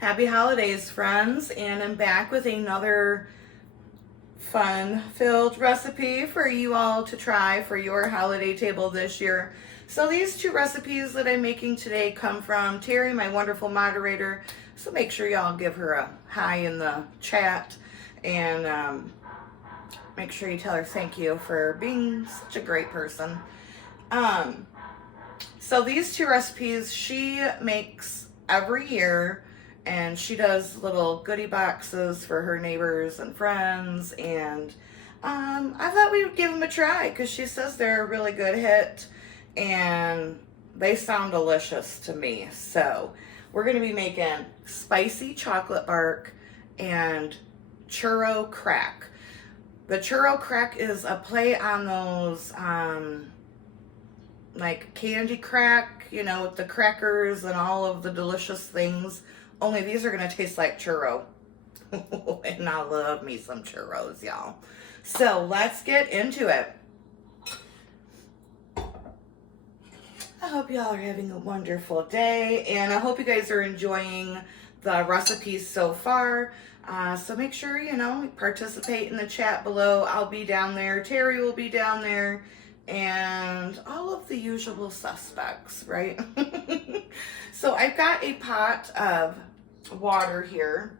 Happy holidays, friends, and I'm back with another fun-filled recipe for you all to try for your holiday table this year. So these two recipes that I'm making today come from Terry, my wonderful moderator, so make sure y'all give her a hi in the chat, and make sure you tell her thank you for being such a great person. So these two recipes she makes every year, and she does little goodie boxes for her neighbors and friends, and I thought we would give them a try because she says they're a really good hit and they sound delicious to me. So we're going to be making spicy chocolate bark and churro crack. The churro crack is a play on those like candy crack, you know, with the crackers and all of the delicious things. Only these are going to taste like churro. And I love me some churros, y'all. So let's get into it. I hope y'all are having a wonderful day, and I hope you guys are enjoying the recipes so far. So make sure, you know, participate in the chat below. I'll be down there. Terry will be down there. And all of the usual suspects, right? So I've got a pot of water here.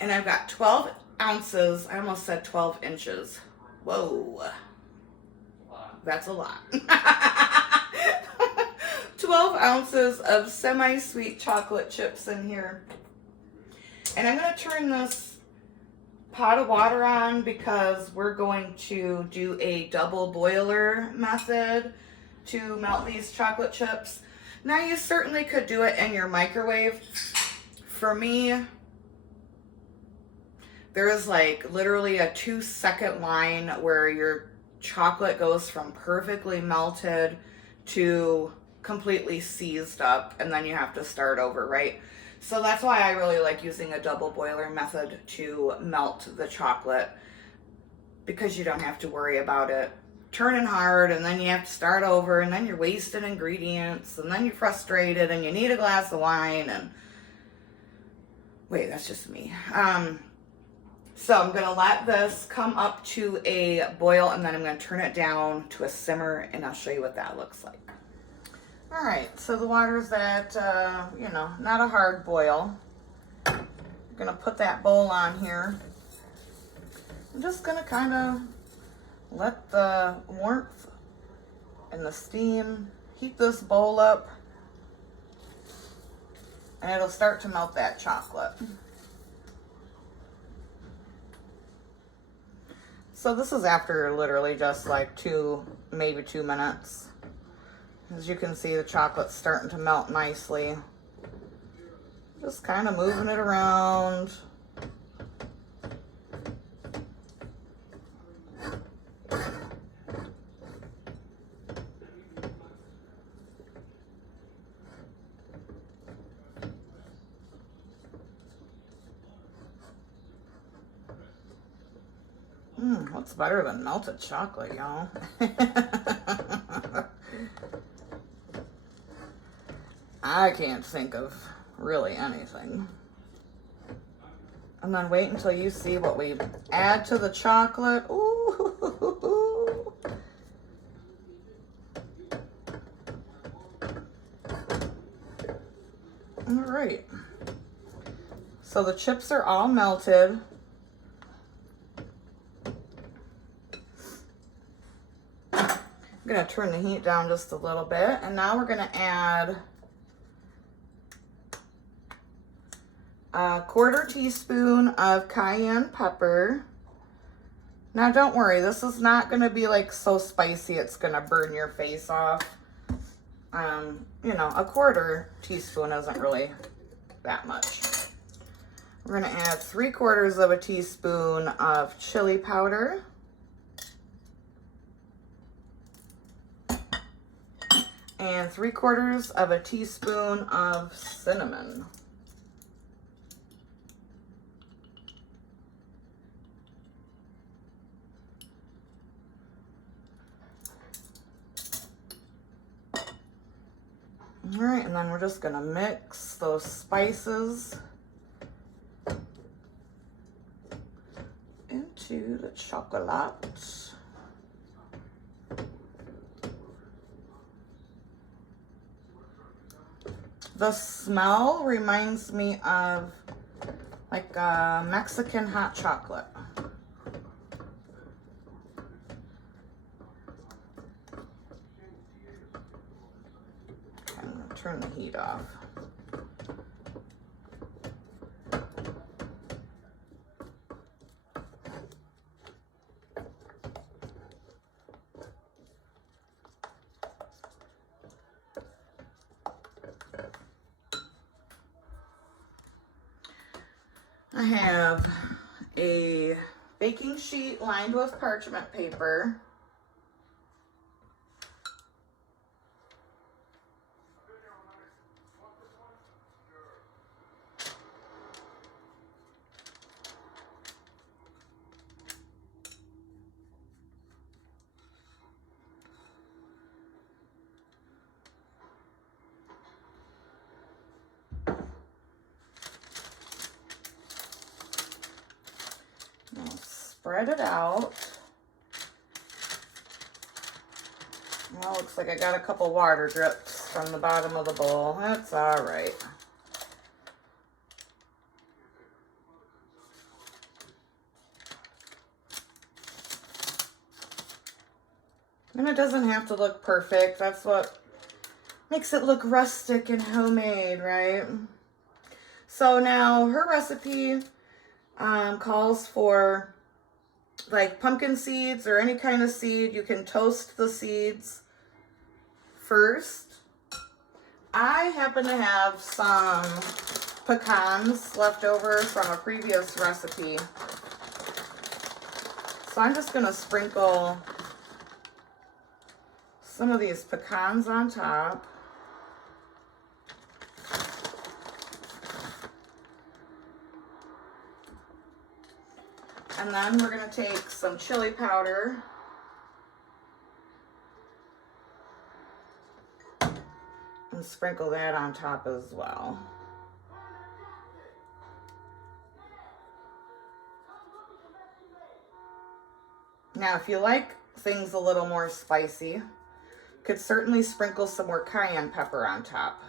And I've got 12 ounces. I almost said 12 inches. Whoa. That's a lot. 12 ounces of semi-sweet chocolate chips in here. And I'm going to turn this pot of water on because we're going to do a double boiler method to melt these chocolate chips. Now you certainly could do it in your microwave. For me, there is like literally a 2-second line where your chocolate goes from perfectly melted to completely seized up, and then you have to start over, right? So that's why I really like using a double boiler method to melt the chocolate, because you don't have to worry about it turning hard, and then you have to start over, and then you're wasting ingredients, and then you're frustrated, and you need a glass of wine, and wait, that's just me. So I'm going to let this come up to a boil, and then I'm going to turn it down to a simmer, and I'll show you what that looks like. All right, so the water's at, you know, not a hard boil. I'm going to put that bowl on here. I'm just going to kind of let the warmth and the steam heat this bowl up, and it'll start to melt that chocolate. So this is after literally just like maybe 2 minutes. As you can see, the chocolate's starting to melt nicely. Just kind of moving it around. What's better than melted chocolate, y'all? I can't think of really anything. And then wait until you see what we add to the chocolate. Ooh. All right. So the chips are all melted. I'm going to turn the heat down just a little bit, and now we're going to add a 1/4 teaspoon of cayenne pepper. Now don't worry, this is not going to be like so spicy it's going to burn your face off. You know, a 1/4 teaspoon isn't really that much. We're going to add 3/4 of a teaspoon of chili powder. And 3/4 of a teaspoon of cinnamon. All right, and then we're just gonna mix those spices into the chocolate. The smell reminds me of like Mexican hot chocolate. I'm gonna turn the heat off. I have a baking sheet lined with parchment paper. Spread it out. Well, looks like I got a couple water drips from the bottom of the bowl. That's all right. And it doesn't have to look perfect. That's what makes it look rustic and homemade, right? So now her recipe calls for like pumpkin seeds or any kind of seed. You can toast the seeds first. I happen to have some pecans left over from a previous recipe. So I'm just gonna sprinkle some of these pecans on top. And then we're gonna take some chili powder and sprinkle that on top as well. Now, if you like things a little more spicy, you could certainly sprinkle some more cayenne pepper on top.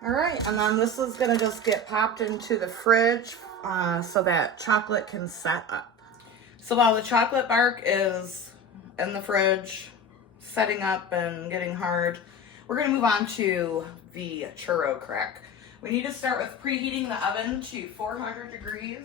All right, and then this is gonna just get popped into the fridge so that chocolate can set up. So while the chocolate bark is in the fridge, setting up and getting hard, we're gonna move on to the churro crack. We need to start with preheating the oven to 400 degrees.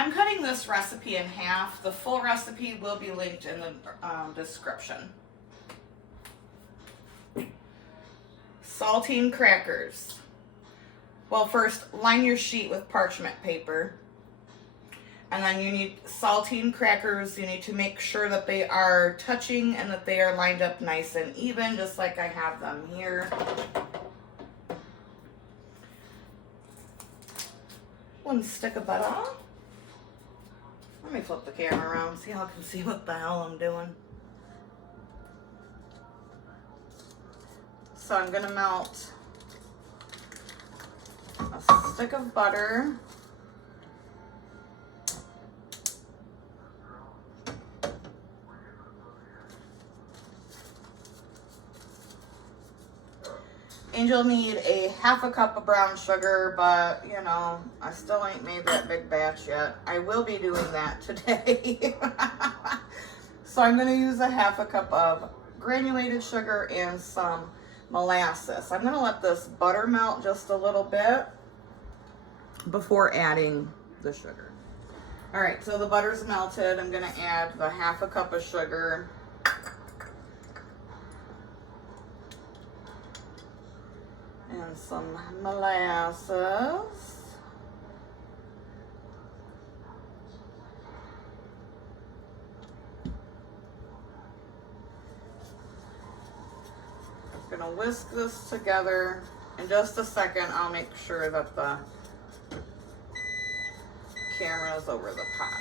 I'm cutting this recipe in half. The full recipe will be linked in the description. Saltine crackers. Well, first, line your sheet with parchment paper. And then you need saltine crackers. You need to make sure that they are touching and that they are lined up nice and even, just like I have them here. One stick of butter. Let me flip the camera around so y'all can see what the hell I'm doing. So I'm gonna melt a stick of butter. And you'll need a half a cup of brown sugar, but you know, I still ain't made that big batch yet. I will be doing that today. So I'm gonna use a half a cup of granulated sugar and some molasses. I'm gonna let this butter melt just a little bit before adding the sugar. All right, so the butter's melted. I'm gonna add the half a cup of sugar. And some molasses. gonna whisk this together. In just a second, I'll make sure that the camera is over the pot.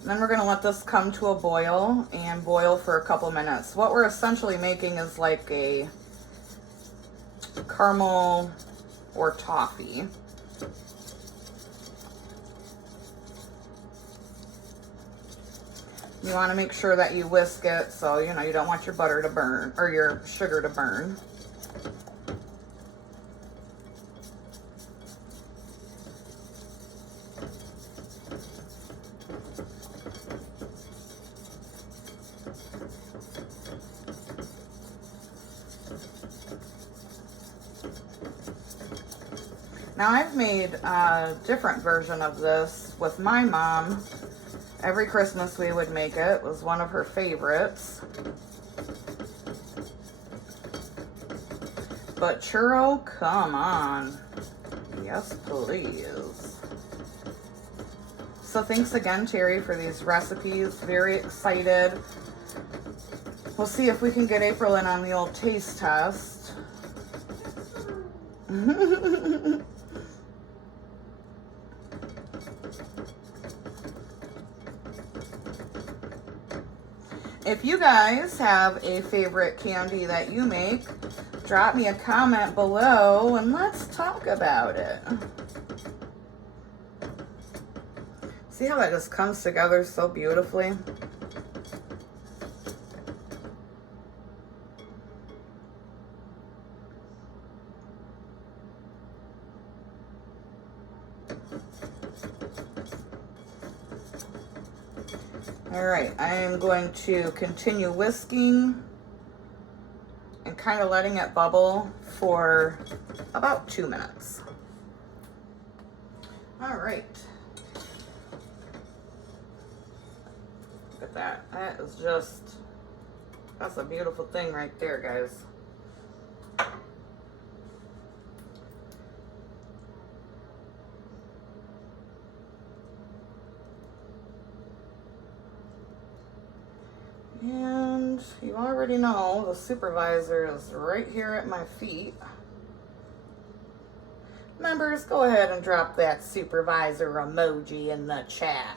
And then we're gonna let this come to a boil and boil for a couple minutes. What we're essentially making is like a caramel or toffee. You want to make sure that you whisk it so you know you don't want your butter to burn or your sugar to burn. Now I've made a different version of this with my mom. Every Christmas we would make it. It was one of her favorites. But churro, come on. Yes, please. So thanks again, Terry, for these recipes. Very excited. We'll see if we can get April in on the old taste test. If you guys have a favorite candy that you make, drop me a comment below and let's talk about it. See how that just comes together so beautifully? All right, I am going to continue whisking and kind of letting it bubble for about 2 minutes. All right. Look at that. That is just, that's a beautiful thing right there, guys. And you already know the supervisor is right here at my feet. Members, go ahead and drop that supervisor emoji in the chat.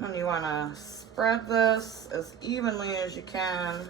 And you want to spread this as evenly as you can.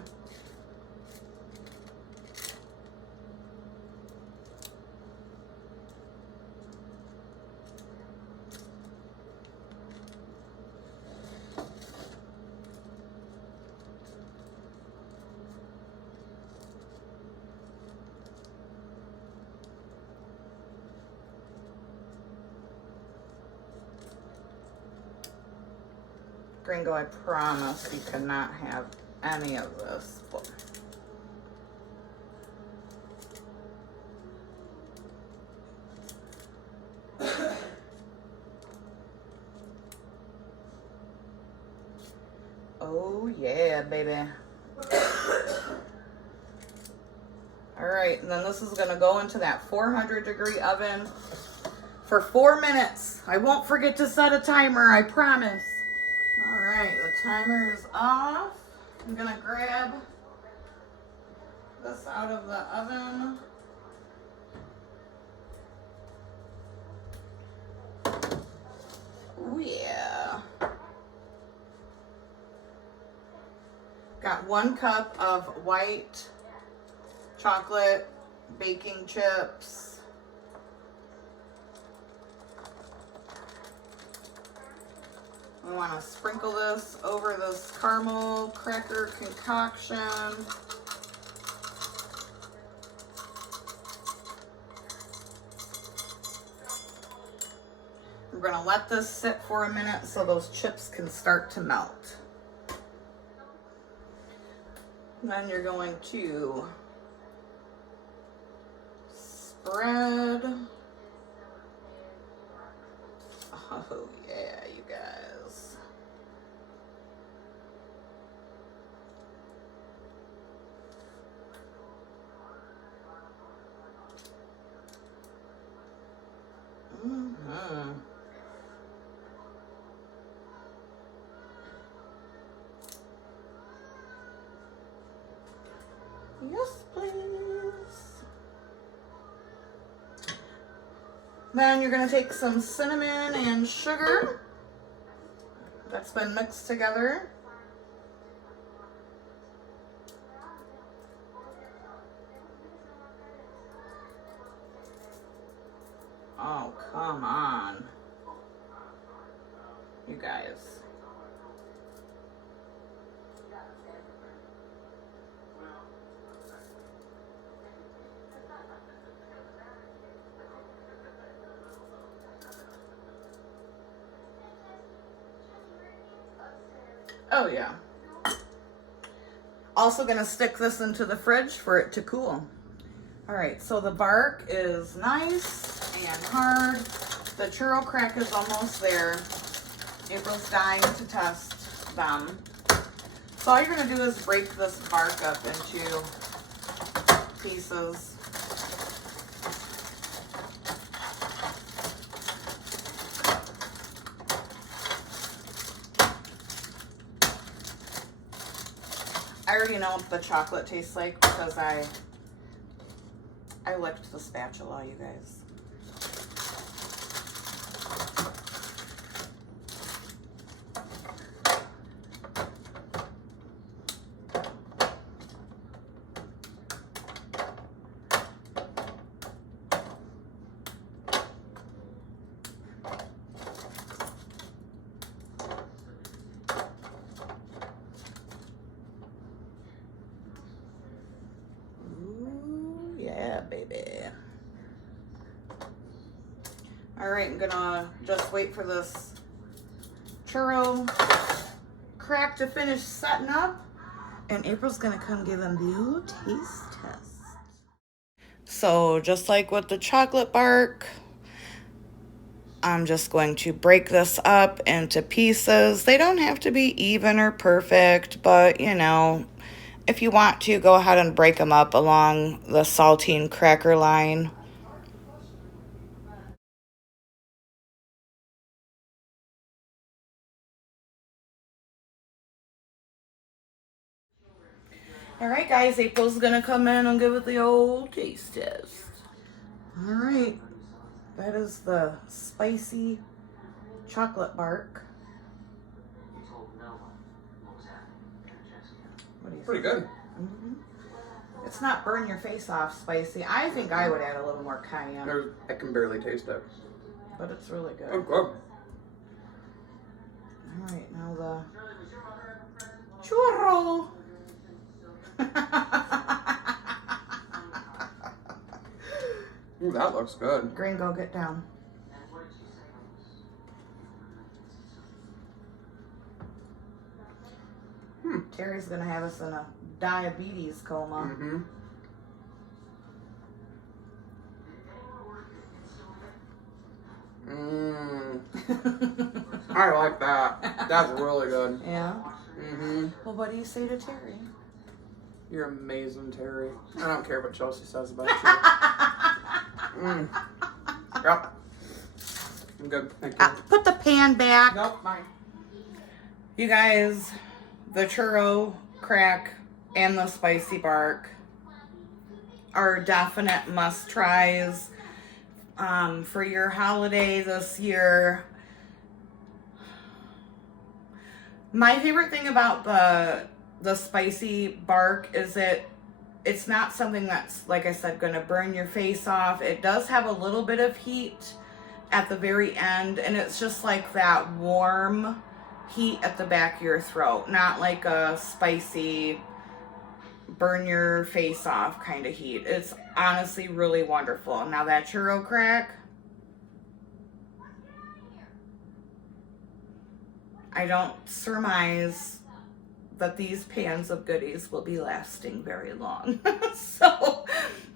Gringo, I promise you cannot have any of this. Oh yeah, baby. All right, and then this is gonna go into that 400-degree oven for 4 minutes. I won't forget to set a timer, I promise. All right, the timer is off. I'm gonna grab this out of the oven. Oh yeah. Got 1 cup of white chocolate baking chips. We want to sprinkle this over this caramel cracker concoction. We're going to let this sit for a minute so those chips can start to melt. Then you're going to spread. Oh yeah, you guys. Then you're gonna take some cinnamon and sugar that's been mixed together. Oh, come on. You guys. Oh yeah. Also gonna stick this into the fridge for it to cool. All right, so the bark is nice and hard. The churro crack is almost there. April's dying to test them. So all you're gonna do is break this bark up into pieces. I already know what the chocolate tastes like because I licked the spatula, you guys. Yeah, baby. All right, I'm gonna just wait for this churro crack to finish setting up, and April's gonna come give them the old taste test. So just like with the chocolate bark, I'm just going to break this up into pieces. They don't have to be even or perfect, but you know, if you want to, go ahead and break them up along the saltine cracker line. All right, guys, April's gonna come in and give it the old taste test. All right, that is the spicy chocolate bark. What do you Pretty think? good. Mm-hmm. It's not burn your face off spicy. I think I would add a little more cayenne. I can barely taste it. But it's really good. Oh, good. All right, now the churro. Ooh, that looks good. Gringo, get down. Terry's gonna have us in a diabetes coma. Mm-hmm. I like that. That's really good. Yeah? Mm-hmm. Well, what do you say to Terry? You're amazing, Terry. I don't care what Chelsea says about you. Yep. I'm good. Thank you. Put the pan back. Nope, mine. You guys, the churro crack and the spicy bark are definite must-tries for your holiday this year. My favorite thing about the spicy bark is it's not something that's, like I said, going to burn your face off. It does have a little bit of heat at the very end, and it's just like that warm heat at the back of your throat, not like a spicy burn your face off kind of heat. It's honestly really wonderful. Now that churro crack, I don't surmise that these pans of goodies will be lasting very long. So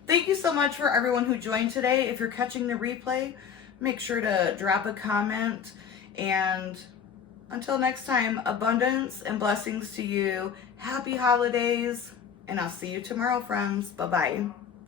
thank you so much for everyone who joined today. If you're catching the replay, make sure to drop a comment, and until next time, abundance and blessings to you. Happy holidays, and I'll see you tomorrow, friends. Bye-bye.